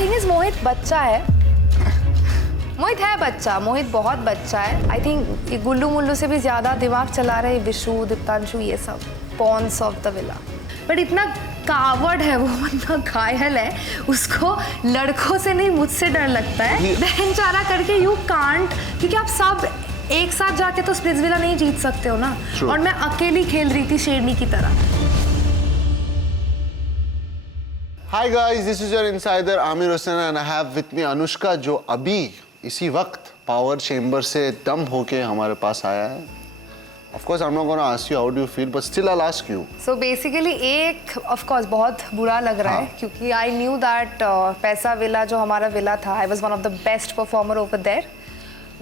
Thing is मोहित बच्चा है, मोहित है बच्चा, मोहित बहुत बच्चा है। आई थिंक ये गुल्लू मुल्लू से भी ज्यादा दिमाग चला रहे विशु, दीप्तांशु, ये सब pawns of the villa. But इतना कावर्ड है वो, मतलब घायल है, उसको लड़कों से नहीं मुझसे डर लगता है। बहनचारा करके यू कांट, क्योंकि आप सब एक साथ जाके तो स्प्लिट्स विला नहीं जीत सकते हो ना। और मैं अकेली खेल रही थी शेरनी की तरह। Hi guys, this is your insider Amir Hussain and I have with me Anushka जो अभी इसी वक्त पावर चेंबर से दम होके हमारे पास आया है। Of course, I'm not going to ask you how do you feel, but still I'll ask you. So basically एक of course बहुत बुरा लग रहा है क्योंकि I knew that पैसा विला जो हमारा विला था, I was one of the best performer over there.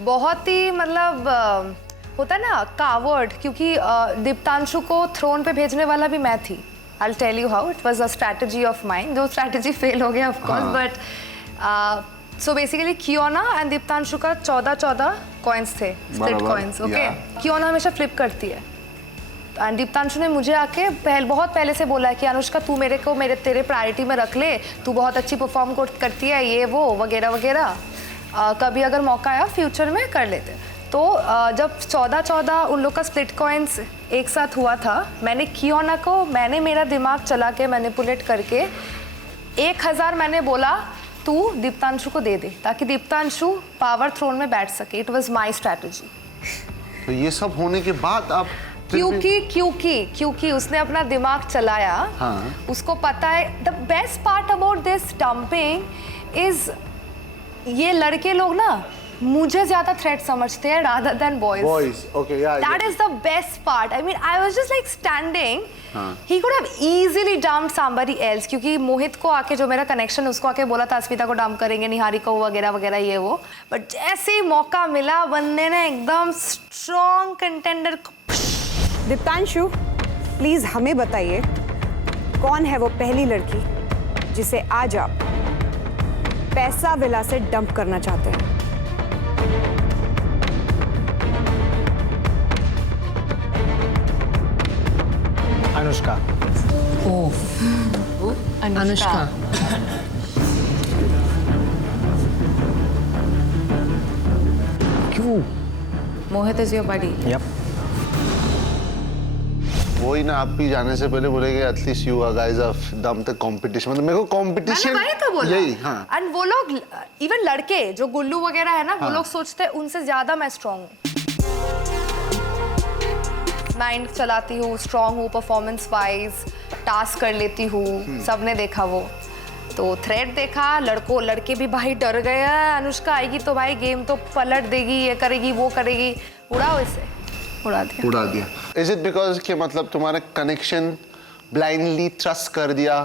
बहुत ही मतलब होता है ना कावर्ड, क्योंकि दीप्तांशु को थ्रोन पे भेजने वाला भी मैं थी। I'll tell you how. It was a strategy of mine. जो strategy fail हो गया of course, but so basically कियोना and Diptanshu का 14 coins थे, split coins, okay? कियोना हमेशा flip करती है। And दीप्तांशु ने मुझे आके बहुत पहले से बोला है कि अनुष्का तू तेरे प्रायोरिटी में रख ले, तू बहुत अच्छी परफॉर्म करती है, ये वो वगैरह वगैरह, कभी अगर मौका आया फ्यूचर में कर लेते। तो जब 14 उन लोग का स्प्लिट कॉइन्स एक साथ हुआ था, मैंने कियोना को मेरा दिमाग चला के मैनिपुलेट करके 1000 मैंने बोला तू दीप्तांशु को दे दे ताकि दीप्तांशु पावर थ्रोन में बैठ सके। It was my strategy. तो ये सब होने के बाद आप क्योंकि उसने अपना दिमाग चलाया। उसको पता है the best part about this dumping is ये लड़के लोग ना मुझे ज्यादा थ्रेट समझते हैं rather than boys. Okay, yeah. That is the best part. I mean, I was just like standing. He could have easily dumped somebody else क्योंकि मोहित को आके जो मेरा कनेक्शन उसको आके बोला था अस्मिता को डंप करेंगे, निहारी को वगैरह वगैरह ये वो। बट जैसे ही मौका मिला बंदे ने एकदम स्ट्रॉन्ग कंटेंडर। दीप्तांशु, प्लीज हमें बताइए कौन है वो पहली लड़की जिसे आज आप पैसा विला से डंप करना चाहते हैं? अनुष्का। अनुष्का। क्यों? मोहित इज योर बडी। यप। वही ना, आप भी जाने से पहले बोलेंगे at least you guys of them तक कंपटीशन, मतलब मेरे को कंपटीशन मैंने वही तो बोला। यही एंड वो लोग इवन लड़के जो गुल्लू वगैरह है ना, वो लोग सोचते हैं उनसे ज्यादा मैं स्ट्रांग हूँ, माइंड चलाती हूँ, स्ट्रांग हूँ, परफॉर्मेंस वाइज टास्क कर लेती हूँ। सबने देखा वो तो थ्रेड देखा, लड़के भी भाई डर गया, अनुष्का आएगी तो भाई गेम तो पलट देगी, ये करेगी वो करेगी, उड़ाओ इसे। उड़ा दिया। इज इट बिकॉज कि मतलब तुम्हारा कनेक्शन ब्लाइंडली ट्रस्ट कर दिया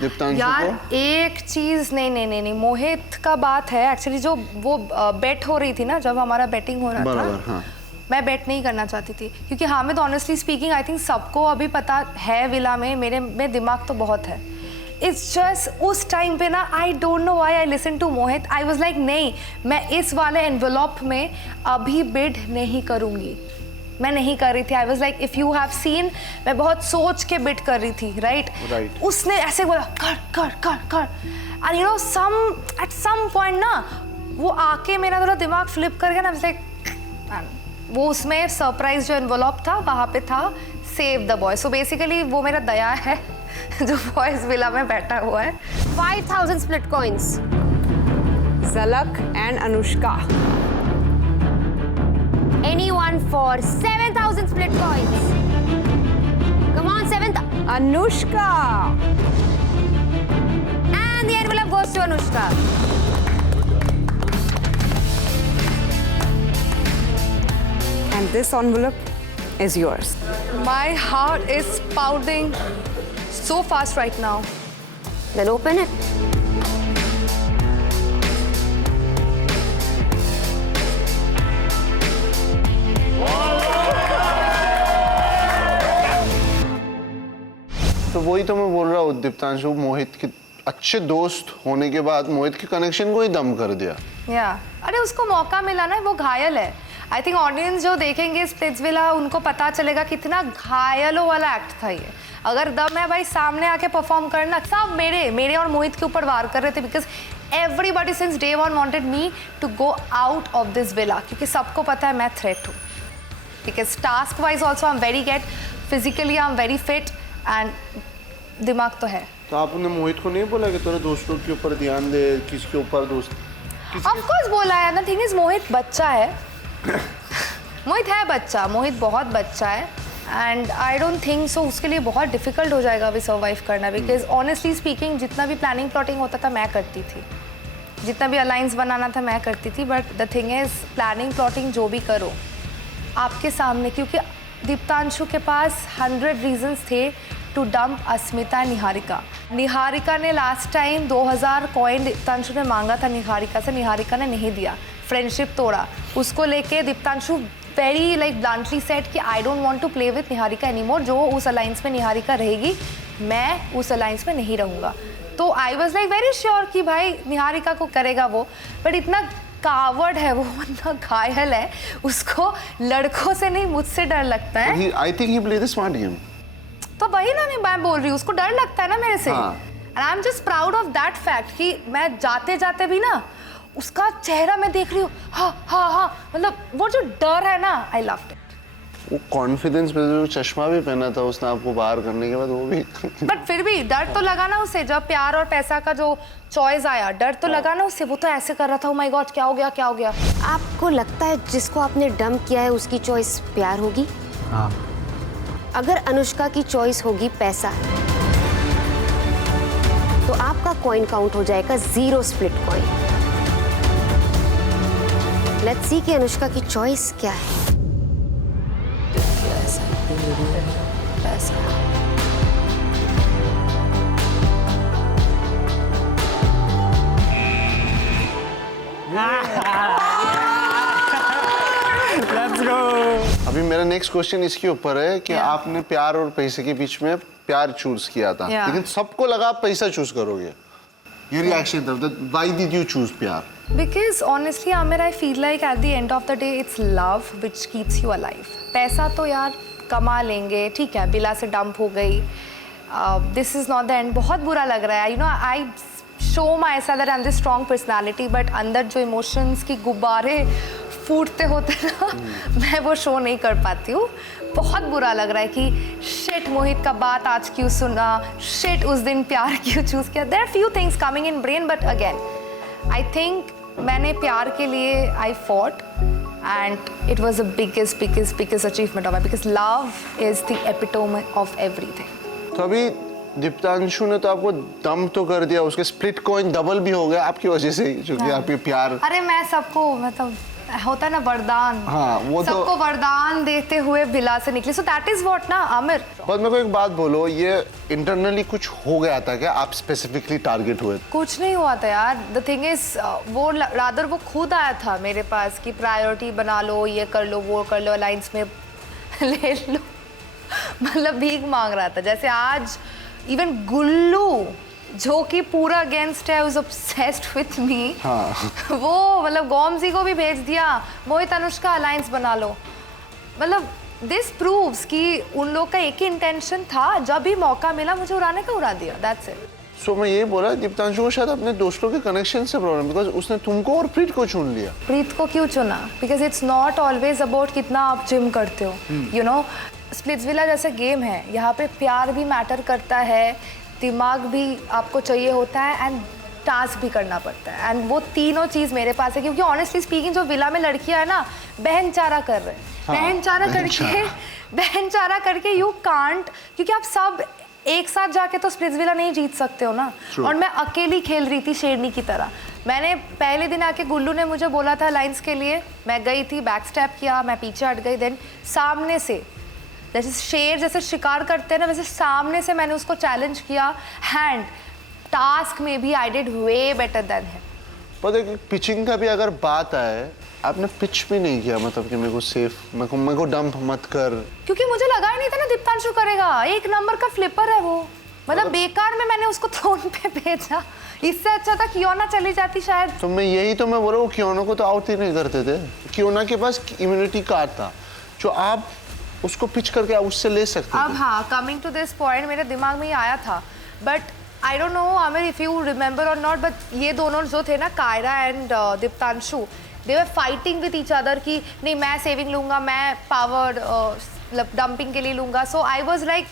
दीप्तांशु यार को? एक चीज नहीं, मोहित का बात है एक्चुअली, जो वो बेट हो रही थी ना, जब हमारा बेटिंग हो रहा था, मैं बेट नहीं करना चाहती थी क्योंकि Hamid honestly speaking I think सबको अभी पता है विला में मेरे में दिमाग तो बहुत है। इट्स जस्ट उस टाइम पे ना I don't know why I listen to Mohit, I was like नहीं, मैं इस वाले एनवेलप में अभी बिड नहीं करूंगी। मैं नहीं कर रही थी। आई was like if you have seen, मैं बहुत सोच के बिड कर रही थी, राइट? उसने ऐसे बोला कर and you know at some point ना वो आके मेरा थोड़ा दिमाग फ्लिप कर गया ना, लाइक वो उसमें सरप्राइज जो एनवेलप था वहाँ पे था save the boy. So basically वो मेरा दया है जो बॉयज विला में बैठा हुआ है। 5000 स्प्लिट कॉइंस, झलक and Anushka. Anyone for 7,000 split coins? Come on, 7,000. Anushka. And the envelope goes to Anushka. And this envelope is yours. My heart is pounding so fast right now. Then open it. तो वही तो मैं बोल रहा हूँ, दीप्तांशु मोहित के अच्छे दोस्त होने के बाद मोहित के कनेक्शन को ही दम कर दिया। अरे उसको मौका मिला ना, वो घायल है। आई थिंक ऑडियंस जो देखेंगे स्प्लिट्सविला उनको पता चलेगा कितना घायलों वाला एक्ट था ये। अगर दम है भाई सामने आके परफॉर्म करना। सब मेरे और मोहित के ऊपर वार कर रहे थे because everybody since day one wanted me to go out of this villa, क्योंकि सबको पता है मैं थ्रेट हूँ। Because task wise also I am very great, physically I am very fit and दिमाग तो है। तो आपने मोहित को नहीं बोला कि तेरे दोस्तों के ऊपर ध्यान दे, किसके ऊपर दोस्त? ऑफ कोर्स बोला है ना। थिंग इज मोहित बच्चा है मोहित है बच्चा, मोहित बहुत बच्चा है and I don't think so उसके लिए बहुत डिफिकल्ट हो जाएगा अभी सर्वाइव करना। बिकॉज ऑनेस्टली स्पीकिंग जितना भी प्लानिंग प्लॉटिंग होता था मैं करती थी, जितना भी अलायंस बनाना था मैं करती थी। But the thing is planning plotting जो भी करो आपके सामने, क्योंकि दीप्तांशु के पास 100 रीजंस थे टू डम्प अस्मिता निहारिका। निहारिका ने लास्ट टाइम 2000 कॉइन दीप्तांशु ने मांगा था निहारिका से, निहारिका ने नहीं दिया, फ्रेंडशिप तोड़ा। उसको लेके Deeptanshu very like bluntly said कि I don't want to play with Niharika anymore. जो उस अलायंस में निहारिका रहेगी मैं उस अलायंस में नहीं रहूँगा। तो I was like very sure कि भाई निहारिका को करेगा वो, बट इतना कावर्ड है वो, इतना घायल है, उसको लड़कों से नहीं मुझसे डर लगता है। I think he played the smart game. तो वही ना मैं बोल रही हूँ, उसको डर लगता है ना मेरे से। And I am just proud of that fact कि मैं जाते जाते भी ना उसका चेहरा मैं देख रही हूँ, हाँ, मतलब वो जो डर है ना, आई लव इट। वो कॉन्फिडेंस में जो चश्मा भी पहना था उसने आपको बाहर करने के बाद, वो भी बट फिर भी डर तो लगा ना उसे। जब प्यार और पैसा का जो चॉइस आया, डर तो लगा ना उससे। वो तो ऐसे कर रहा था, ओ माय गॉड क्या हो गया। आपको लगता है जिसको आपने डंप किया है उसकी चॉइस प्यार होगी? हाँ। अगर अनुष्का की चॉइस होगी पैसा, तो आपका कॉइन काउंट हो जाएगा 0 स्प्लिट कॉइन। लेट्स सी कि अनुष्का की चॉइस क्या है। पैसा Let's go. अभी मेरा नेक्स्ट क्वेश्चन इसके ऊपर है कि आपने प्यार और पैसे के बीच में प्यार चूज किया था, लेकिन सबको लगा आप पैसा चूज करोगे। ये रिएक्शन था, व्हाई डिड यू चूज प्यार? Because honestly, Amir, I feel like at the end of the day, it's love which keeps you alive. पैसा तो यार कमा लेंगे, ठीक है, बिला से डंप हो गई। This is not the end. बहुत बुरा लग रहा है। You know, I show myself that I'm this strong personality, but अंदर जो emotions की गुब्बारे फूटते होते ना, मैं वो शो नहीं कर पाती हूँ। बहुत बुरा लग रहा है कि शिट मोहित का बात आज क्यों सुना, शिट उस दिन प्यार क्यों चूज किया। There are few things coming in brain, but again, I think मैंने प्यार के लिए I fought and it was the biggest achievement of mine because love is the epitome of everything. तो अभी दीप्तांशु ने तो आपको दम तो कर दिया, उसके स्प्लिट कॉइन डबल भी हो गया आपकी वजह से, क्योंकि आपके प्यार। अरे मैं सबको मतलब होता है ना वरदान, हाँ, वो तो सबको वरदान देते हुए बिला से निकली। सो दैट इज व्हाट ना आमिर। बस मेरे को एक बात बोलो, ये इंटरनली कुछ हो गया था क्या? आप स्पेसिफिकली टारगेट हुए? कुछ नहीं हुआ था यार। द थिंग इज वो रादर वो खुद आया था मेरे पास कि प्रायोरिटी बना लो, ये कर लो, वो कर लो, अलायंस में ले लो। मतलब भीख मांग रहा था। जैसे आज इवन गुल्लू जो कि पूरा अगेंस्ट है, ऑब्सेस्ड विथ मी, वो मतलब गोमजी को भी भेज दिया, मोहित अनुष्का अलायंस बना लो। मतलब दिस प्रूव्स कि उन लोग का एक ही इंटेंशन था, जब भी मौका मिला मुझे उड़ाने का उड़ा दिया। That's it. सो मैं ये बोला दीप्तांशु को शायद अपने दोस्तों के कनेक्शन से प्रॉब्लम, बिकॉज उसने तुमको और प्रीत को चुन लिया। प्रीत को क्यों चुना? Because it's not always about कितना आप जिम करते हो। यू नो, स्प्लिट्सविला जैसे गेम है, यहाँ पे प्यार भी मैटर करता है, दिमाग भी आपको चाहिए होता है एंड टास्क भी करना पड़ता है। एंड वो तीनों चीज़ मेरे पास है, क्योंकि ऑनेस्टली स्पीकिंग जो विला में लड़कियां है ना, बहन चारा कर रहे हैं, बहन चारा करके यू कांट, क्योंकि आप सब एक साथ जाके तो स्प्लिट्सविला नहीं जीत सकते हो ना। और मैं अकेली खेल रही थी शेरनी की तरह। मैंने पहले दिन आके गुल्लू ने मुझे बोला था लाइन्स के लिए, मैं गई थी, बैक स्टेप किया, मैं पीछे हट गई, देन सामने से जैसे शेर जैसे शिकार करते हैं ना, वैसे सामने से मैंने उसको चैलेंज किया। हैंड टास्क में भी I did way better than him. पर देखिए पिचिंग का भी अगर बात आए, आपने पिच भी नहीं किया, मतलब कि मेरे को सेफ, मेरे को डंप मत कर, क्योंकि मुझे लगा ही नहीं था ना दीप्तांशु करेगा। एक नंबर का फ्लिपर है वो, मतलब बेकार में मैंने उसको थ्रोन पे भेजा। इससे अच्छा था कियोना चली जाती शायद। तो मैं बोल रहा हूँ, कियोना को तो आउट ही नहीं करते थे। कियोना के पास इम्यूनिटी कार्ड था जो आप उसको पिच करके आप उससे ले सकते अब थे। हाँ, कमिंग टू दिस पॉइंट मेरे दिमाग में ही आया था, but I don't know Aamir if you remember or not, but ये दोनों जो थे ना, Kaira and Deeptanshu, they were fighting with each other कि नहीं मैं सेविंग लूंगा, मैं पावर डंपिंग के लिए लूंगा। सो आई वाज लाइक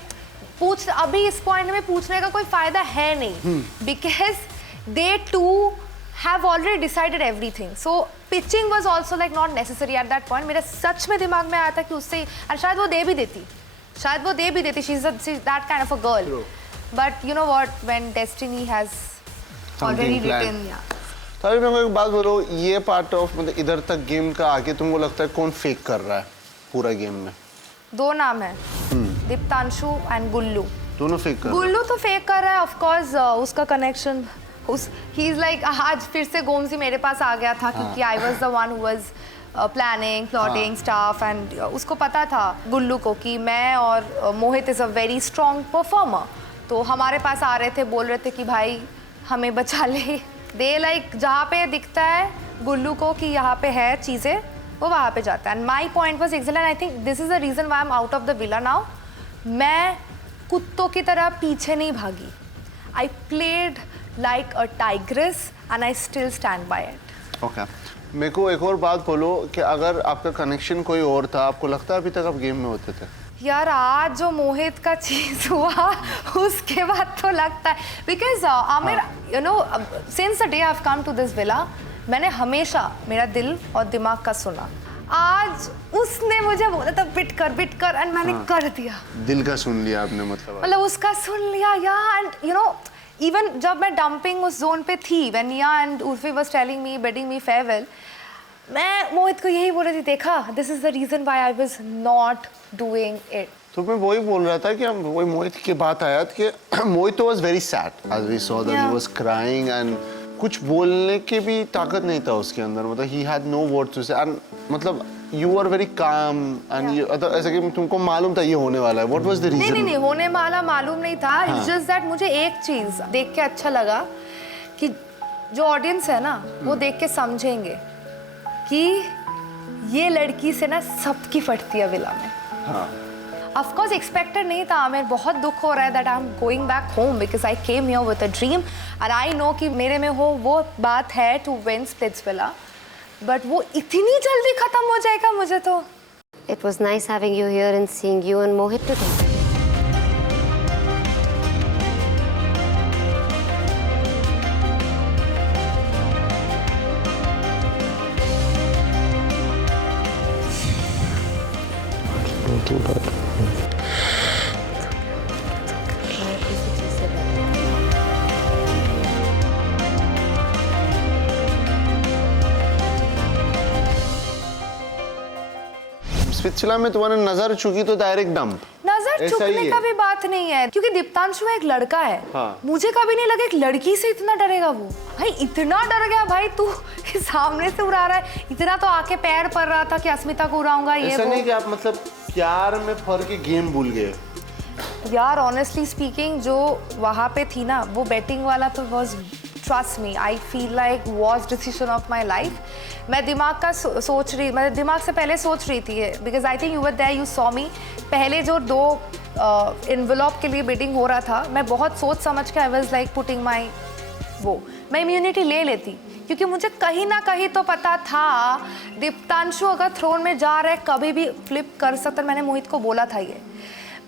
अभी इस पॉइंट में पूछने का कोई फायदा है नहीं, because they too have already decided everything. So pitching was also like not necessary at that point. मेरे सच में दिमाग में आया था कि उससे, और शायद वो दे भी देती, she's that kind of a girl. True. But you know what, when destiny has already written, yeah. तो अभी मैं को एक बात बोलो, ये पार्ट ऑफ मतलब इधर तक गेम का आगे तुमको लगता है कौन फेक कर रहा है पूरा गेम में? दो नाम है, दीप्तांशु एंड गुल्लू। दोनों फेक कर रहे हैं। गुल्लू तो फेक कर रहा है ऑफ कोर्स, उसका कनेक्शन ही इज लाइक, आज फिर से गोमसी मेरे पास आ गया था क्योंकि I was the one who was planning plotting staff, and उसको पता था गुल्लू को कि मैं और Mohit is a very strong performer, तो हमारे पास आ रहे थे, बोल रहे थे कि भाई हमें बचा ले। दे लाइक जहाँ पे दिखता है गुल्लू को कि यहाँ पे है चीज़ें, वो वहाँ पे जाता है। And my point was excellent, I think this is the reason why am out of the villa now. मैं कुत्तों की तरह पीछे नहीं भागी, I played like a tigress and I still stand by it. Okay. मेरे को एक और बात बोलो कि अगर आपका कनेक्शन कोई और था, आपको लगता है अभी तक आप गेम में होते थे? यार आज जो मोहित का चीज हुआ उसके बाद तो लगता है, because Aamir you know since the day I have come to this villa, मैंने हमेशा मेरा दिल और दिमाग का सुना। आज उसने मुझे बोला था बिट कर एंड मैंने कर दिया। दिल का सुन लिया आपने मतलब उसका सुन लिया यार। एंड यू नो इवन जब मैं डंपिंग उस जोन पे थी, when Nia and Urfi was telling me bidding me farewell, मैं मोहित को यही बोल रही थी, देखा this is the reason why I was not doing it. तो मैं वही बोल रहा था कि हम वही मोहित की बात आया कि Mohit was very sad as we saw that he was crying, and कुछ बोलने की भी ताकत नहीं था उसके अंदर, मतलब he had no words to say, and मतलब you are very calm and ऐसा कि तुमको मालूम था ये होने वाला है। What was the reason? नहीं होने वाला मालूम नहीं था, इट्स जस्ट दैट मुझे एक चीज देख के अच्छा लगा कि जो ऑडियंस है ना वो देख के समझेंगे कि ये लड़की से ना सबकी फटती है विला में। हाँ। Of course एक्सपेक्टेड नहीं था, हमें बहुत दुख हो रहा है that I'm going back home because I came here with a dream and I know कि मेरे में हो वो बात है to win Splitsvilla, but वो इतनी जल्दी खत्म हो जाएगा मुझे तो। It was nice having you here and seeing you and Mohit together. स्पित्सविला में तुम्हारे नजर चुकी तो डायरेक्ट डंप। नजर ऐसा ही चुकने है। का भी बात नहीं है क्योंकि दीप्तांशु एक लड़का है। हाँ। मुझे कभी नहीं लगा एक लड़की से इतना डरेगा वो। भाई इतना डर गया भाई, तू सामने से उड़ा रहा है, इतना तो आके पैर पड़ रहा था कि अस्मिता को उड़ाऊंगा ये ऐसा वो। नहीं कि आप मतलब प्यार में पड़ के गेम भूल गए? यार ऑनेस्टली स्पीकिंग जो वहाँ पे थी ना वो बेटिंग वाला तो was, trust me I feel like was decision of my life. मैं दिमाग का सोच रही, मैं दिमाग से पहले सोच रही थी because I think you were there, you saw me. पहले जो 2 इन्वेलॉप के लिए बिडिंग हो रहा था, मैं बहुत सोच समझ के आई वाज लाइक पुटिंग माई मैं इम्यूनिटी ले लेती क्योंकि मुझे कहीं ना कहीं तो पता था दीप्तांशु अगर थ्रोन में जा रहा है कभी भी फ्लिप कर सकता। मैंने मोहित को बोला था ये,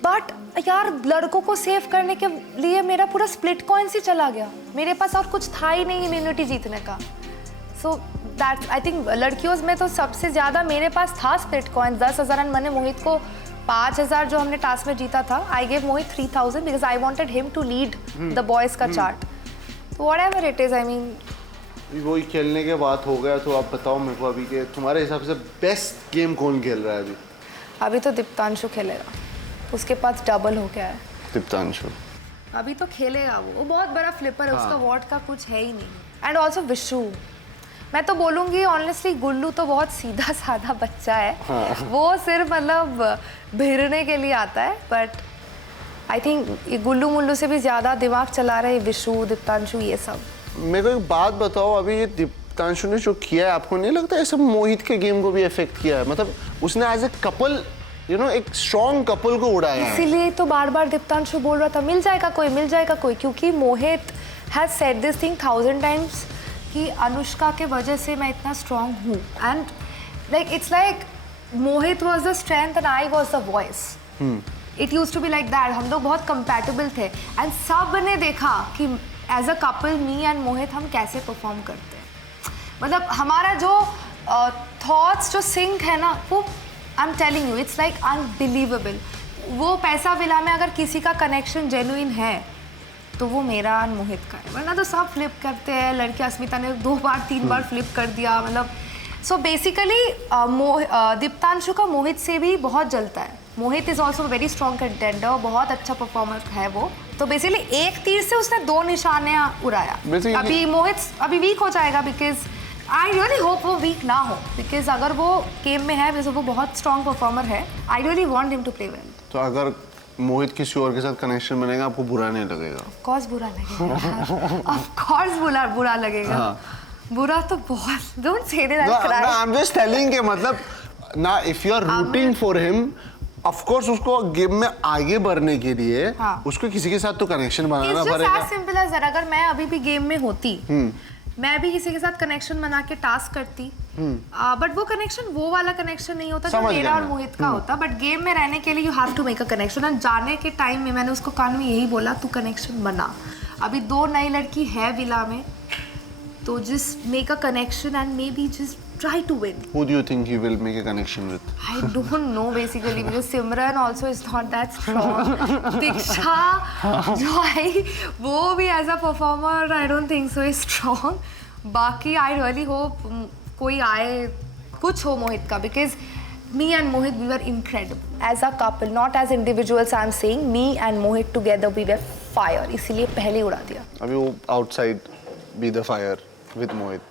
बट यार लड़कों को सेव करने के लिए मेरा पूरा स्प्लिट कॉइन्स ही चला गया, मेरे पास और कुछ था ही नहीं इम्यूनिटी जीतने का। सो दैट आई थिंक लड़कियों में तो सबसे ज़्यादा मेरे पास था स्प्लिट कॉइन्स 10,000 एंड मैंने मोहित को 5,000 जो हमने टास्क में जीता था, I gave Mohit 3,000 because I wanted him to lead the boys का चार्ट। तो whatever it is, I mean वही खेलने के बाद हो गया। तो आप बताओ मेरे को अभी के तुम्हारे हिसाब से बेस्ट गेम कौन खेल रहा है अभी? अभी तो दीप्तांशु खेलेगा, उसके पास डबल हो गया है। दीप्तांशु अभी तो खेलेगा वो बहुत बड़ा फ्लिपर है। हाँ। उसका वॉट का कुछ है ही नहीं। एंड ऑल्सो विशु, मैं तो बोलूँगी ऑनेस्टली गुल्लू तो बहुत सीधा साधा बच्चा है। हाँ। वो सिर्फ मतलब भिड़ने के लिए आता है, बट आई थिंक ये गुल्लू मुल्लू से भी ज़्यादा दिमाग चला रहे विशु, दीप्तांशु, ये सब। मेरे को एक बात बताओ, अभी ये दीप्तांशु ने जो किया है, आपको नहीं लगता है सब मोहित के गेम को भी इफेक्ट किया है? मतलब उसने एज ए कपल एक स्ट्रॉन्ग कपल को उड़ाया है। इसीलिए तो बार बार दीप्तांशु बोल रहा था मिल जाएगा कोई, मिल जाएगा कोई, क्योंकि Mohit has said this thing 1000 times कि अनुष्का के वजह से मैं इतना स्ट्रॉन्ग हूँ। And like it's like Mohit was the strength and I was the voice. It use to be like that. हम लोग बहुत कंपैटिबल थे एंड सब ने देखा कि as a couple me and Mohit हम कैसे परफॉर्म करते हैं। मतलब हमारा जो थॉट्स जो सिंक है ना, वो I am telling you it's like unbelievable. वो पैसा विला में अगर किसी का कनेक्शन जेन्युइन है तो वो मेरा और मोहित का है, वरना तो सब फ्लिप करते हैं। लड़की अस्मिता ने 2 बार 3 बार फ्लिप कर दिया। मतलब सो बेसिकली दीप्तांशु का मोहित से भी बहुत जलता है। Mohit is also very strong contender, बहुत अच्छा परफॉर्मर है वो। तो बेसिकली एक तीर से उसने 2 निशानियां उड़ाया। अभी मोहित अभी वीक हो जाएगा, बिकॉज आई रियली होप वो वीक ना हो, बिकॉज अगर वो गेम में है, बिकॉज वो बहुत स्ट्रॉन्ग परफॉर्मर है, I really want him to play well. तो अगर मोहित किसी और के साथ कनेक्शन बनेगा, आपको बुरा नहीं लगेगा? ऑफ कोर्स बुरा लगेगा। ऑफ कोर्स बुरा लगेगा। हाँ। बुरा तो बहुत, don't say that. I am just telling के मतलब ना, if you are rooting for him, of course उसको गेम में आगे बढ़ने के लिए उसको किसी के साथ तो कनेक्शन बनाना पड़ेगा। As simple as that. अगर मैं अभी भी गेम में होती, मैं भी किसी के साथ कनेक्शन बना के टास्क करती, बट वो कनेक्शन वो वाला कनेक्शन नहीं होता जो मेरा और मोहित का होता। बट गेम में रहने के लिए you have to make a connection. And जाने के टाइम में मैंने उसको कान में यही बोला, तू कनेक्शन बना। अभी 2 नई लड़की है विला में, तो just make a connection and may be just try to win. Who do you think you will make a connection with? I don't know basically, because Simran also is not that strong. Diksha जो आई वो भी as a performer I don't think so is strong. बाकी I really hope कोई आए, कुछ हो मोहित का, because me and Mohit we were incredible as a couple, not as individuals. I'm saying me and Mohit together we were fire. इसीलिए पहले उड़ा दिया। अभी वो outside be the fire with Mohit.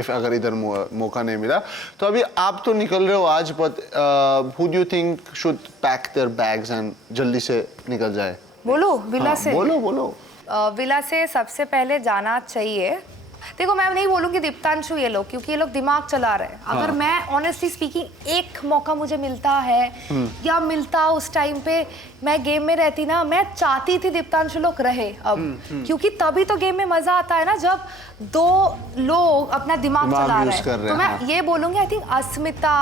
If अगर इधर मौका नहीं मिला तो अभी आप तो निकल रहे हो आज, but who do you think should pack their bags and जल्दी से निकल जाए? बोलो विला से। बोलो। विला से सबसे पहले जाना चाहिए। देखो मैं नहीं बोलूँगी दीप्तांशु ये लोग, क्योंकि ये लोग दिमाग चला रहे हैं। अगर मैं ऑनेस्टली स्पीकिंग एक मौका मुझे मिलता है या मिलता उस टाइम पे मैं गेम में रहती ना, मैं चाहती थी दीप्तांशु लोग रहे अब, क्योंकि तभी तो गेम में मजा आता है ना, जब 2 लोग अपना दिमाग चला रहे हैं। तो मैं ये बोलूँगी I think Asmita,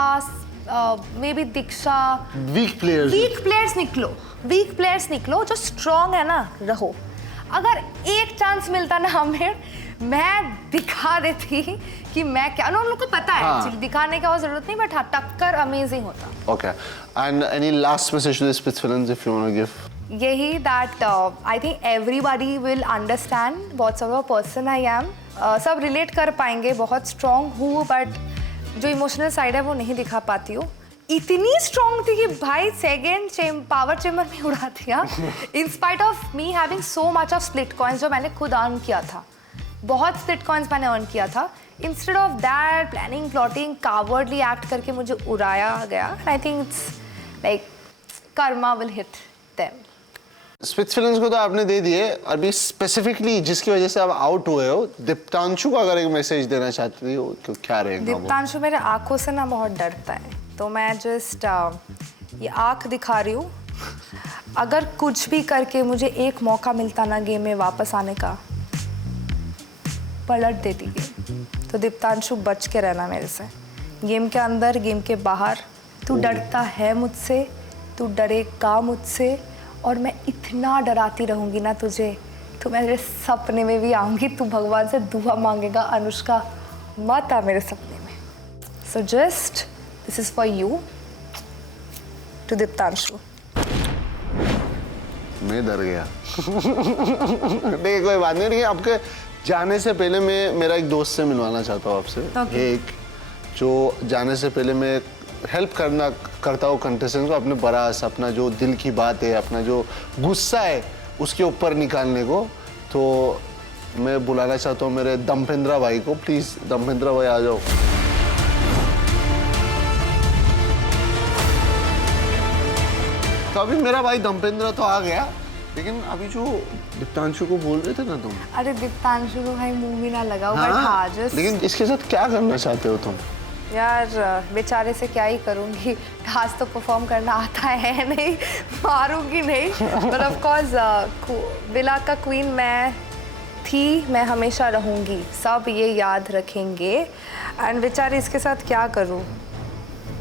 maybe Diksha, weak players निकलो, जो स्ट्रॉन्ग है ना रहो। अगर एक चांस मिलता ना हमें, मैं दिखा देती कि मैं क्या, उन लोग को पता है एक्चुअली दिखाने का जरूरत नहीं, बट हाँ टक्कर अमेजिंग होता। Okay, and any last message to the Splitsvillans if you want to give? यही that I think everybody will understand whatsoever person I am. सब रिलेट कर पाएंगे, बहुत स्ट्रॉन्ग हूँ, बट जो इमोशनल साइड है वो नहीं दिखा पाती हूँ। इतनी स्ट्रॉन्ग थी कि भाई सेकेंड पावर चेम्बर में उड़ा दिया, in spite of me having so much of split coins जो मैंने खुद अर्न किया था। बहुत स्प्लिट कॉइन्स मैंने अर्न किया था। Instead of that planning plotting cowardly act करके मुझे उड़ाया गया। I think it's like karma will hit them. स्पिट्सविलन्स को तो आपने दे दिए, अभी स्पेसिफिकली जिसकी वजह से आप आउट हुए हो, दीप्तांशु को अगर एक मैसेज देना चाहती हो तो क्या रहेगा? दीप्तांशु मेरे आंखों से ना बहुत डरता है, तो मैं जस्ट ये आँख दिखा रही हूँ। अगर कुछ भी करके मुझे एक मौका मिलता ना गेम में वापस आने का, पलट देती गेम। तो दीप्तांशु बच के रहना मेरे से, गेम के अंदर गेम के बाहर। तू डरता है मुझसे, तू डरेगा मुझसे, और मैं इतना डराती रहूँगी ना तुझे, तो मैं तेरे सपने में भी आऊँगी। तू भगवान से दुआ मांगेगा, अनुष्का मत आ मेरे सपने में। So just this is for you too Deeptanshu. मैं डर गया। देखिए कोई बात नहीं, आपके जाने से पहले मैं मेरा एक दोस्त से मिलवाना चाहता हूँ आपसे। एक जो जाने से पहले मैं हेल्प करता हूँ कंटेस्टेंट को अपने बरास, अपना जो दिल की बात है, अपना जो गुस्सा है उसके ऊपर निकालने को। तो मैं बुलाना चाहता हूँ मेरे दमपेंद्रा भाई को। प्लीज दमपेंद्रा भाई आ जाओ। तो अभी मेरा भाई दमपेंद्रा तो आ गया, लेकिन अभी जो दीप्तांशु को बोल रहे थे ना तुम, अरे दीप्तांशु को भाई मुंह भी ना लगाओ, बट हाँ जस्ट लेकिन इसके साथ क्या करना चाहते हो तुम? यार बेचारे से क्या ही करूँगी, डांस तो परफॉर्म करना आता है नहीं, मारूंगी नहीं, पर ऑफ कोर्स विला का क्वीन मैं थी, मैं हमेशा रहूँगी, सब ये याद रखेंगे। एंड बेचारे इसके साथ क्या करूँ,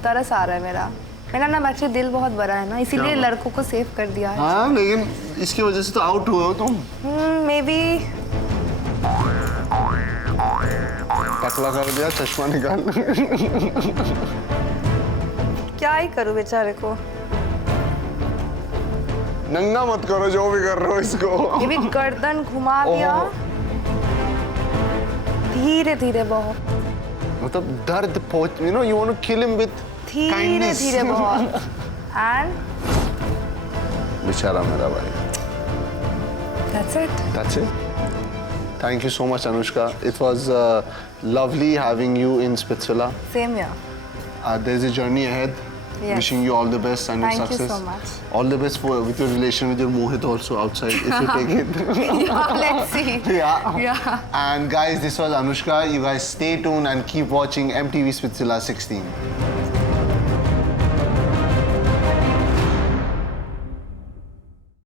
तरस आ रहा है मेरा ना एक्चुअली दिल बहुत बड़ा है ना, इसीलिए लड़कों को सेव कर दिया है। हाँ लेकिन इसकी वजह से तो आउट हुए हो तुम। मे बी टकला कर दिया, चश्मा निकाल। क्या ही करूँ बेचारे को, नंगा मत करो जो भी कर रहे हो इसको। ये भी गर्दन घुमा दिया धीरे धीरे, बहुत मतलब दर्द पहुंच, you know you want to kill him with धीरे काइंडनेस। धीरे बहुत। एंड बेचारा मेरा भाई। That's it. That's it. Thank you so much, Anushka. It was lovely having you in Spitzvilla. Same here. There's a journey ahead. Yes. Wishing you all the best and Thank your you success. so much. All the best with your relation with your Mohit also outside if you take it. Yeah, let's see. Yeah. Yeah. And guys, this was Anushka. You guys stay tuned and keep watching MTV Spitzvilla 16.